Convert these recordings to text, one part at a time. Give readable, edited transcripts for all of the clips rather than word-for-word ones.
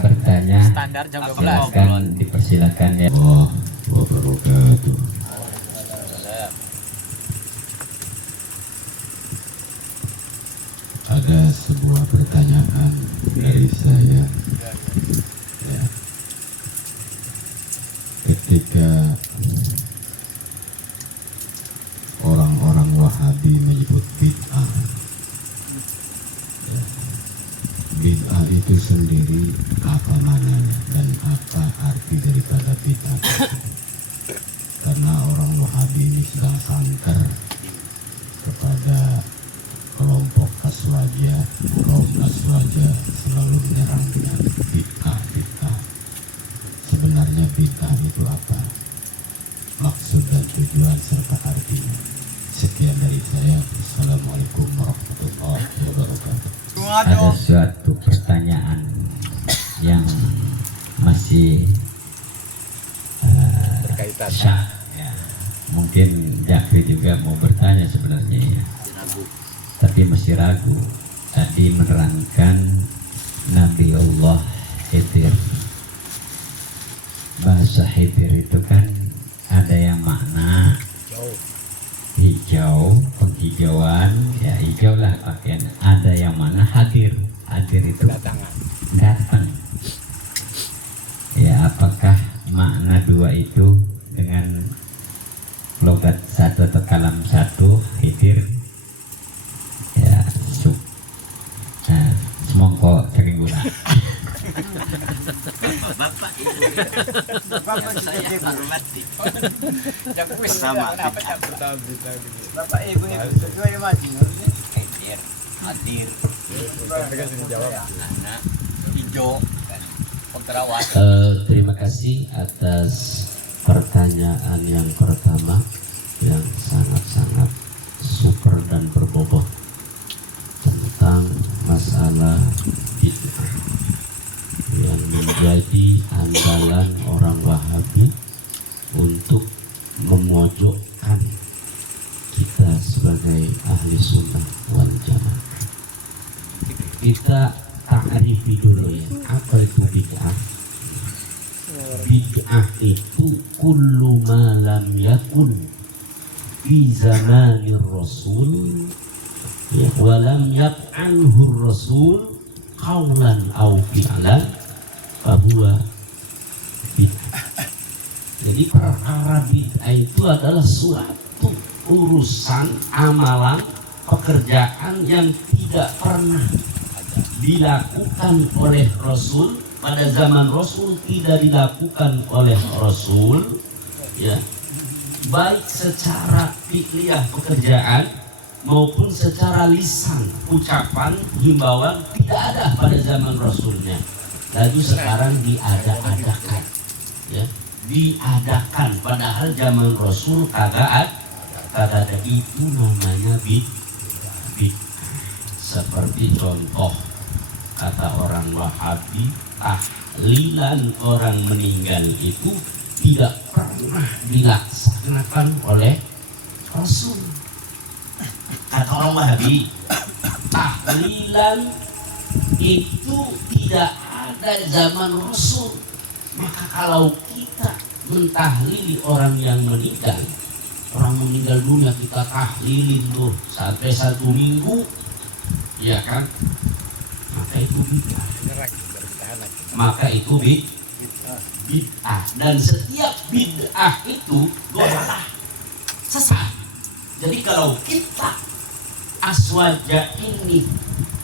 bertanya, Standar jam 12. silakan dipersilakan ya. Allah wabarakatuh. Ada sebuah pertanyaan dari saya. Ya. Ketika orang-orang Wahabi menyebut bid'ah, ya, bid'ah itu sendiri apa maknanya dan apa arti daripada bid'ah? Karena orang Wahabi ini sedang santer kepada kelompok Aswaja, kaum Aswaja selalu menyerangnya bid'ah. Sebenarnya bid'ah itu apa? Maksud dan tujuan serta artinya. Sekian dari saya. Assalamualaikum warahmatullahi wabarakatuh. Ada suatu pertanyaan yang masih syak, ya. Mungkin Jafri juga mau bertanya sebenarnya ya, tapi masih ragu. Tadi menerangkan Nabiullah Khidir. Bahasa Khidir itu kan ada yang makna hijau, penghijauan, ya hijau lah pakaian. Ada yang mana hadir itu datang. Ya, apakah makna dua itu dengan logat satu atau kalam satu hidir? Ya, nah, semongko saking gula. Bapak saya hormati. Yang Pertama, Bapak Ibu sesuai mati. hadir. Anak hijau pengkerawat. Terima kasih atas pertanyaan yang pertama yang sangat-sangat super dan berbobot tentang masalah bid'ah yang menjadi andalan orang Wahabi untuk memojokkan kita sebagai ahli sunnah wal jamaah. Kita ta'rifi dulu ya, apa itu bid'ah? Bid'ah itu kullu ma lam yakun fi zamanir rasul ya, wa lam yaf'alhu rasul qawlan aw fi'lan fahuwa bid'ah. Jadi perkara bid'ah itu adalah suatu urusan amalan pekerjaan yang tidak pernah dilakukan oleh Rasul pada zaman Rasul, tidak dilakukan oleh Rasul ya, baik secara fi'liyah pekerjaan maupun secara lisan ucapan himbauan tidak ada pada zaman Rasulnya, lalu sekarang diada-adakan ya, diadakan padahal zaman Rasul kagak ada. Itu namanya bid'ah. Seperti contoh kata orang Wahabi, tahlilan orang meninggal itu tidak pernah dilaksanakan oleh Rasul. Kata orang Wahabi, tahlilan itu tidak ada zaman Rasul. Maka kalau kita mentahlili orang yang meninggal, orang meninggal dunia kita tahlilin tuh sampai 1 minggu, ya kan? Maka itu bid'ah. Maka itu bid'ah. Dan setiap bid'ah itu dolalah, sesat. Jadi kalau kita Aswaja ini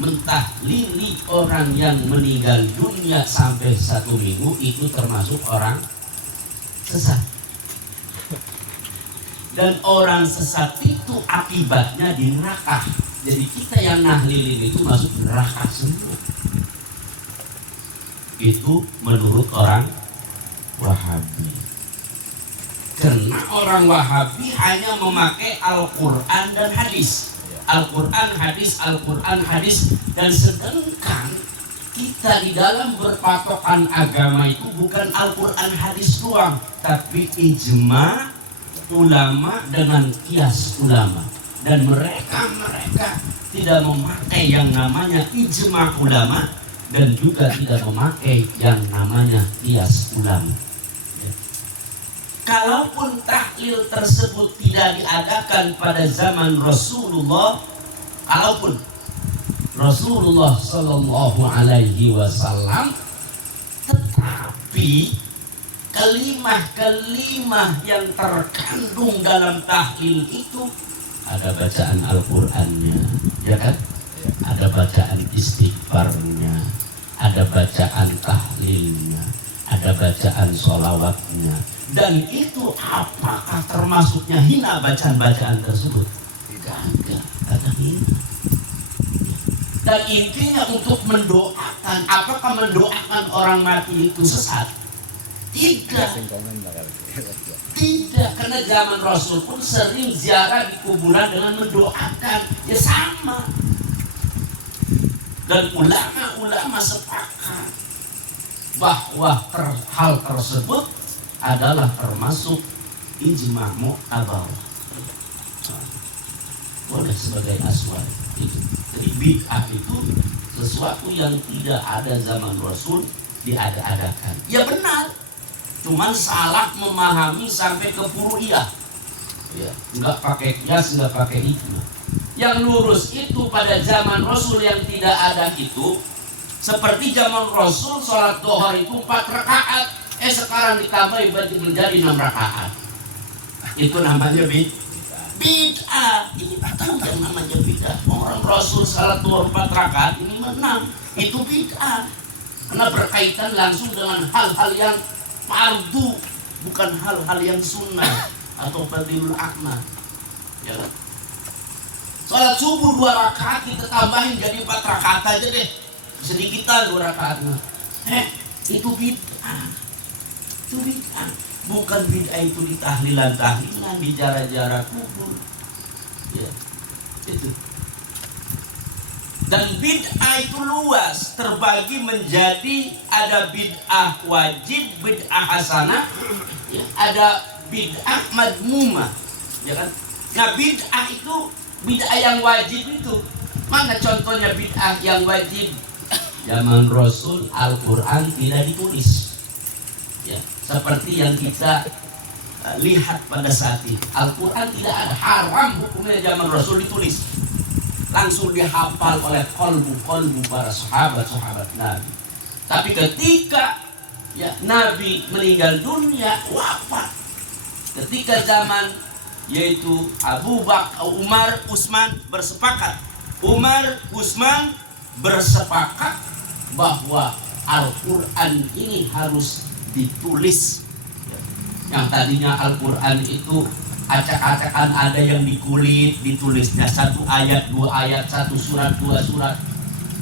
mentahlili orang yang meninggal dunia sampai 1 minggu, itu termasuk orang sesat. Dan orang sesat itu akibatnya di neraka. Jadi kita yang nahlilin itu masuk neraka semua. Itu menurut orang Wahabi. Karena orang Wahabi hanya memakai Al-Quran dan hadis. Al-Quran hadis, Al-Quran hadis. Dan sedangkan kita di dalam berpatokan agama itu bukan Al-Quran hadis doang, tapi ijma ulama dengan kias ulama. Dan mereka tidak memakai yang namanya ijma ulama, dan juga tidak memakai yang namanya kias ulang. Ya. Kalaupun tahlil tersebut tidak diadakan pada zaman Rasulullah, kalaupun Rasulullah Shallallahu Alaihi Wasallam, tetapi kelimah-kelimah yang terkandung dalam tahlil itu ada bacaan Al-Qur'annya, ya kan? Ada bacaan istighfarnya, ada bacaan tahlilnya, ada bacaan sholawatnya. Dan itu apakah termasuknya hina bacaan-bacaan tersebut? Tidak ada hina. Dan intinya untuk mendoakan, apakah mendoakan orang mati itu sesat? Tidak. Tidak, karena zaman Rasul pun sering ziarah di kuburan dengan mendoakan. Ya sama. Dan ulama-ulama sepakat bahwa hal tersebut adalah termasuk ijma' mu'tabar. Boleh sebagai aswad. Jadi bid'ah itu sesuatu yang tidak ada zaman Rasul diada-adakan. Ya benar, cuman salah memahami sampai ke furu'iyah. Ya, nggak pakai kias, nggak pakai hikmah. Yang lurus itu pada zaman Rasul yang tidak ada itu, seperti zaman Rasul sholat duhur itu 4 rakaat, sekarang ditambah menjadi 6 rakaat. Itu namanya bid'ah. Ini tahu yang namanya bid'ah. Orang Rasul sholat duhur 4 rakaat, ini 6. Itu bid'ah. Karena berkaitan langsung dengan hal-hal yang fardu, bukan hal-hal yang sunnah atau fadilul akmal. Ya kan? Sholat subuh 2 rakaat kita tambahin jadi 4 rakaat aja deh. Sedikitan 2 rakaatnya. Itu bid'ah. Itu bid'ah. Bukan bid'ah itu di tahlilan-tahlilan, di jara-jara kubur. Ya, itu. Dan bid'ah itu luas, terbagi menjadi ada bid'ah wajib, bid'ah hasanah, ya, ada bid'ah madmumah. Ya kan? Nah, bid'ah itu, bid'ah yang wajib itu, mana contohnya bid'ah yang wajib? Zaman Rasul Al-Quran tidak ditulis, ya, seperti yang kita lihat pada saat ini. Al-Quran tidak ada, haram hukumnya zaman Rasul ditulis, langsung dihafal oleh kolbu para sahabat Nabi. Tapi ketika ya Nabi meninggal dunia, wafat, ketika zaman yaitu Abu Bakar, Umar, Utsman bersepakat, Umar, Utsman bersepakat bahwa Al-Quran ini harus ditulis. Yang tadinya Al-Quran itu acak-acakan, ada yang dikulit, ditulisnya 1 ayat, 2 ayat, 1 surat, 2 surat.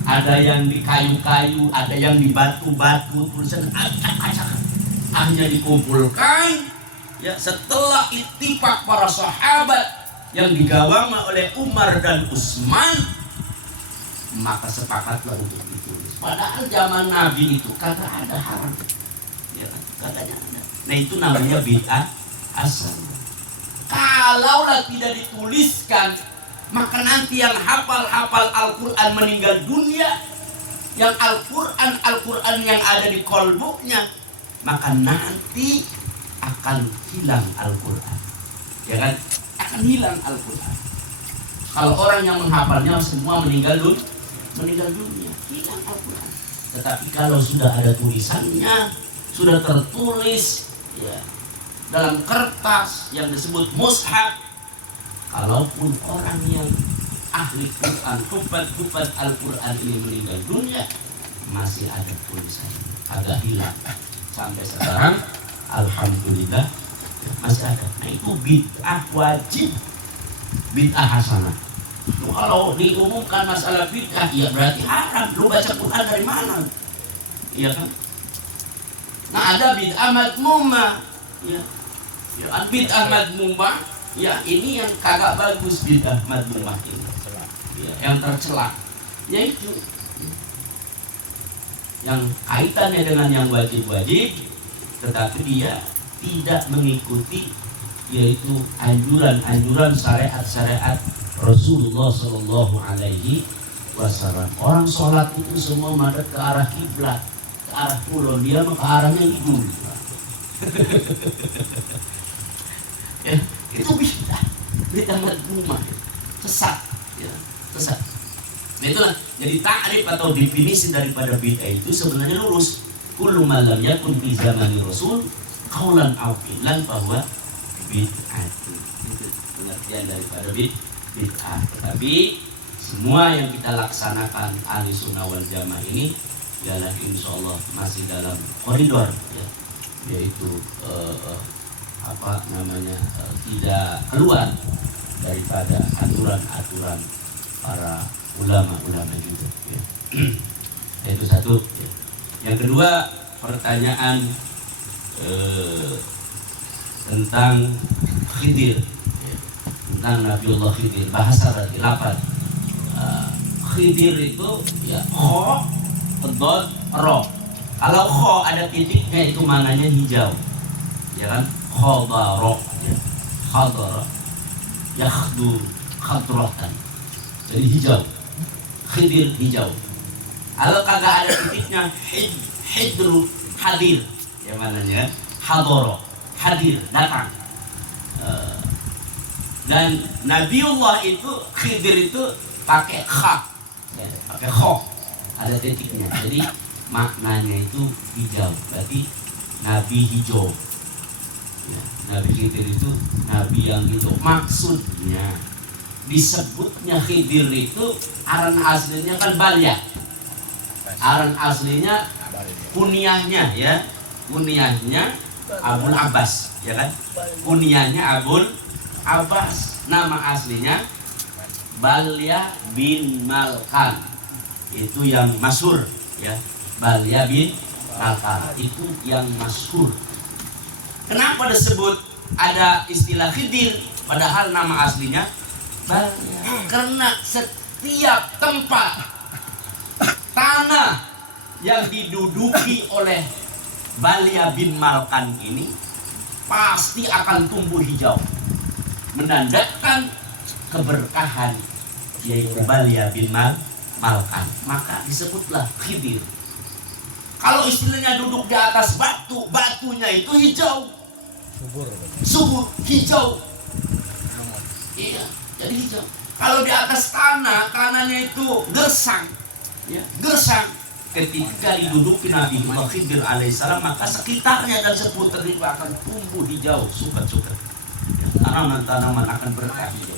Ada yang di kayu-kayu, ada yang di batu-batu, tulisan acak-acakan. Hanya dikumpulkan ya setelah ittifaq para sahabat yang digawang oleh Umar dan Utsman, maka sepakatlah untuk ditulis. Padahal zaman Nabi itu kagak ada haram. Ya, katanya ada. Nah, itu namanya bid'ah hasanah. Kalaulah tidak dituliskan, maka nanti yang hafal Al-Quran meninggal dunia, yang Al-Quran yang ada di kolbuknya, maka nanti akan hilang Al-Quran. Ya kan? Akan hilang Al-Quran. Kalau orang yang menghafalnya semua meninggal dunia, hilang Al-Quran. Tetapi kalau sudah ada tulisannya, sudah tertulis ya dalam kertas yang disebut mushaf, kalaupun orang yang ahli Quran, kubat Al-Quran ini meninggal dunia, masih ada tulisannya, agak hilang sampai sekarang, alhamdulillah masih ada. Nah, itu bid'ah wajib, bid'ah hasanah. Kalau diumumkan masalah bid'ah, ya berarti haram. Lu baca Quran dari mana? Iya kan? Nah, ada bid'ah madmumah, ya. Ya, bid'ah madmumah, ya ini yang kagak bagus, bid'ah madmumah ini, ya, yang tercela, yaitu yang kaitannya dengan yang wajib-wajib, tetapi dia tidak mengikuti yaitu anjuran-anjuran syariat-syariat Rasulullah Shallallahu Alaihi wasallam. Orang sholat itu semua madep ke arah kiblat, ke arah kulon, dia mah ke arahnya hidung. Ya, itu bid'ah madmumah, sesat, ya, sesat. Nah itulah, jadi ta'rif atau definisi daripada bid'ah itu sebenarnya lurus. Kullu ma lam yakun fi zamani Rasul qaulan aw fi'lan bahwa bid'ah. Itu pengertian daripada bid'ah. Tetapi semua yang kita laksanakan ahli sunnah wal jamaah ini ialah insyaallah masih dalam koridor, ya, yaitu tidak keluar daripada aturan-aturan para ulama-ulama juga, ya. Itu satu, ya. Yang kedua, pertanyaan tentang Khidir, ya. Tentang Nabiullah Khidir, bahasa berarti lapan. Khidir itu ya kho, dod, ro. Kalau kho ada titiknya itu maknanya hijau, ya kan? Khadara, ya. Khadara, yakhdu khadratan, jadi hijau. Khidir hijau. Kalau kagak ada titiknya, hidru, hadir, ya mananya? Hadoro, hadir, datang. Dan Nabiullah itu Khidir itu pakai kha, ya, pakai kho, ada titiknya. Jadi maknanya itu hijau, berarti Nabi hijau. Ya, Nabi Khidir itu Nabi yang hijau. Maksudnya disebutnya Khidir itu aran aslinya kan Balya. Aran aslinya kunyahnya, ya, kunyahnya Abul Abbas, ya kan? Kunyahnya Abul Abbas. Nama aslinya Balya bin Malkan. Itu yang masyhur, ya. Balya bin Malkan itu yang masyhur. Kenapa disebut ada istilah Khidir padahal nama aslinya Balya? Karena setiap tempat tanah yang diduduki oleh Balya bin Malkan ini pasti akan tumbuh hijau, menandakan keberkahan, yaitu Balya bin Malkan. Maka disebutlah Khidir. Kalau istilahnya duduk di atas batu, batunya itu hijau, subur, hijau. Iya, jadi hijau. Kalau di atas tanah, tanahnya itu gersang, ya, gersang. Ketika diduduki Nabi Khidir alaihissalam, maka sekitarnya dan seputar itu akan tumbuh hijau, sukat-sukat. Ya, tanaman-tanaman akan berkah hijau.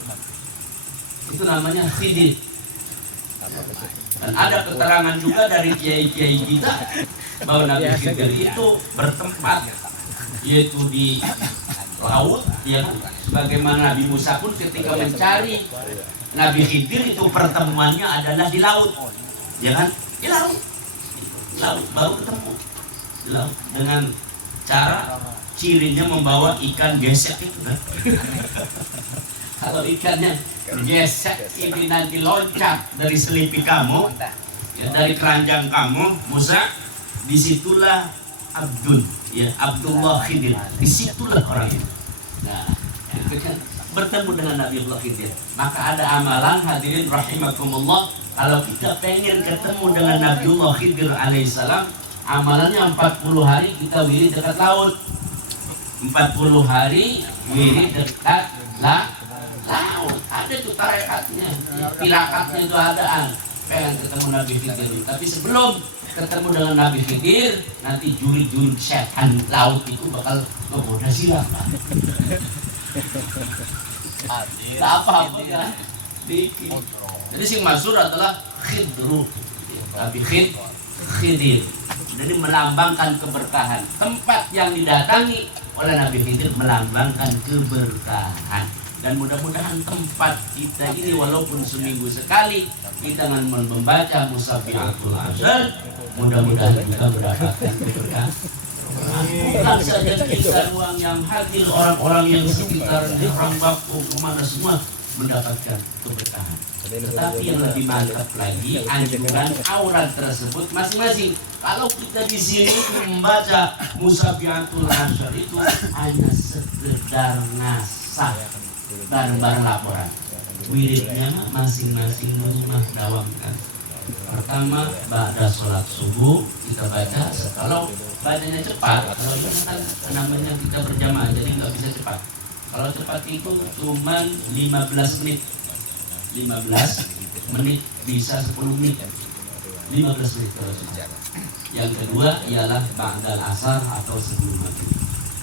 Itu namanya Khidir. Dan ada keterangan juga dari kiai-kiai kita bahwa Nabi Khidir itu bertempat, yaitu di laut, ya kan? Sebagaimana Nabi Musa pun ketika mencari Nabi Khidir itu pertemuannya adalah di laut, ya kan? Di laut, baru ketemu di laut dengan cara cirinya membawa ikan gesek itu kan. Kalau ikannya gesek ini nanti loncat dari selipi kamu, ya, dari keranjang kamu, Musa, disitulah Abdul, ya, Abdullah Khidir, disitulah orang itu. Nah, itu kan bertemu dengan Nabiullah Khidir. Maka ada amalan, hadirin rahimakumullah, kalau kita pengen ketemu dengan Nabiullah Khidir alaihissalam, amalannya 40 hari kita wirid dekat laut. 40 hari wirid dekat laut. Ada tuh tarekatnya, tirakatnya itu adaan. Pengen ketemu Nabi Khidir. Tapi sebelum ketemu dengan Nabi Khidir, nanti juri-juri setan laut itu bakal menggoda silam. Tak apa-apa kan? Jadi sing masyhur adalah Khidru, Nabi Khidir. Jadi melambangkan keberkahan. Tempat yang didatangi oleh Nabi Khidir melambangkan keberkahan. Dan mudah-mudahan tempat kita ini walaupun seminggu sekali kita membaca Musabbihatul Asyar, mudah-mudahan kita mendapatkan keberkahan. Bukan saja kita ruang yang hadir, orang-orang yang sekitar di orang baku kemana semua mendapatkan keberkahan. Tetapi yang lebih mantap lagi, anjuran aurat tersebut masing-masing. Kalau kita di sini membaca Musabbihatul Asyar itu hanya sekedar ngasah bareng-bareng laporan. wiridnya masing-masing rumah dawamkan. Pertama, ba'da sholat subuh kita baca. Kalau bacanya cepat, kalau ini kan namanya kita berjamaah jadi nggak bisa cepat. Kalau cepat itu cuma 15 menit. 15 menit bisa 10 menit. 15 menit kalau cepat. Yang kedua ialah ba'dal asar atau sebelum maghrib.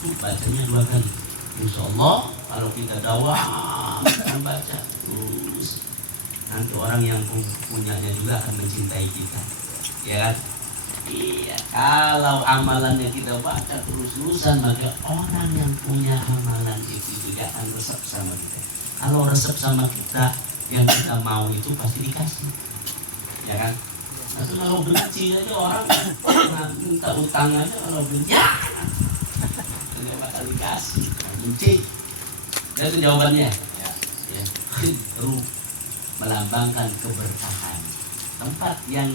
Itu bacanya 2 kali. Insya Allah kalau kita dawam membaca terus, nanti orang yang punyanya juga akan mencintai kita, ya kan? Iya, kalau amalannya kita baca terus-terusan, maka orang yang punya amalan itu juga akan resep sama kita. Kalau resep sama kita, yang kita mau itu pasti dikasih, ya kan? Nah, kalau benci aja orang minta utang aja, kalau benci ya nggak bakal dikasih. Benci, itu jawabannya. Ya, khidru melambangkan keberkahan. Tempat yang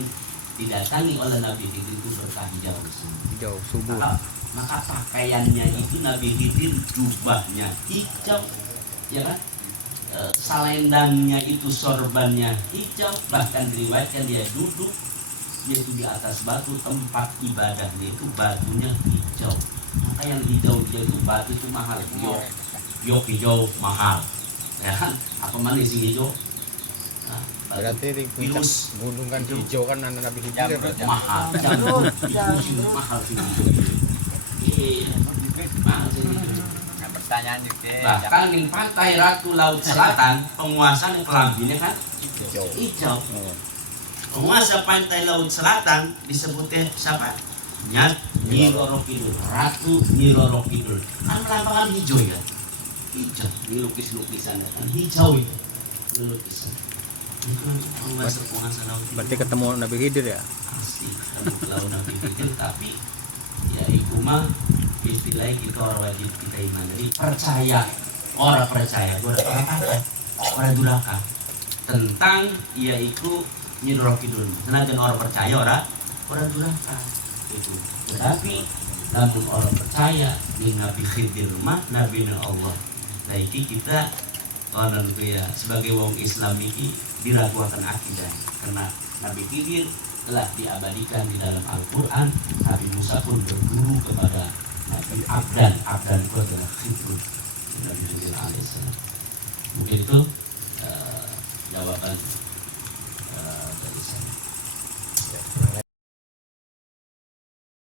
didatangi oleh Nabi Khidir itu berkah hijau subuh. Maka pakaiannya itu Nabi Khidir jubahnya hijau, ya kan? Salendangnya itu sorbannya hijau, bahkan diriwayatkan dia duduk yaitu di atas batu tempat ibadahnya itu batunya hijau. Maka yang hijau dia itu batu itu mahal, biok hijau mahal, ya kan? Apa manis hijau? Berarti di Virus gunung kan hijau kan anak Nabi Khidir berarti. mahal, itu mahal sih hijau. Iya, mahal sih hijau. Nah, pertanyaan itu. Bahkan di pantai Ratu Laut Selatan, penguasa yang kelambinnya kan hijau. Penguasa pantai Laut Selatan disebutnya siapa? Nyi Roro Kidul, Ratu Nyi Roro Kidul. Kan melambangkan hijau ya. Hijau, ini lukis-lukisan kan hijau itu. Lukisan. Itu penguasa laut. Berarti ketemu Nabi Khidir ya? Pasti ketemu laut Nabi Khidir, tapi ya itu mah istilahnya kita orang wajib kita iman. Jadi percaya, orang percaya, orang duraka tentang ia itu Nyi Roro Kidul. Senajan orang percaya orang duraka itu. Tetapi namun orang percaya di Nabi Khidir mah Nabi Allah. Nah ini kita orang itu ya sebagai wong Islam ini diragukan akidah karena Nabi Khidir telah diabadikan di dalam Al-Quran. Nabi Musa pun berguru kepada Nabi Abdan itu adalah Khidir, Nabi Khidir alaihissalam. Mungkin itu jawaban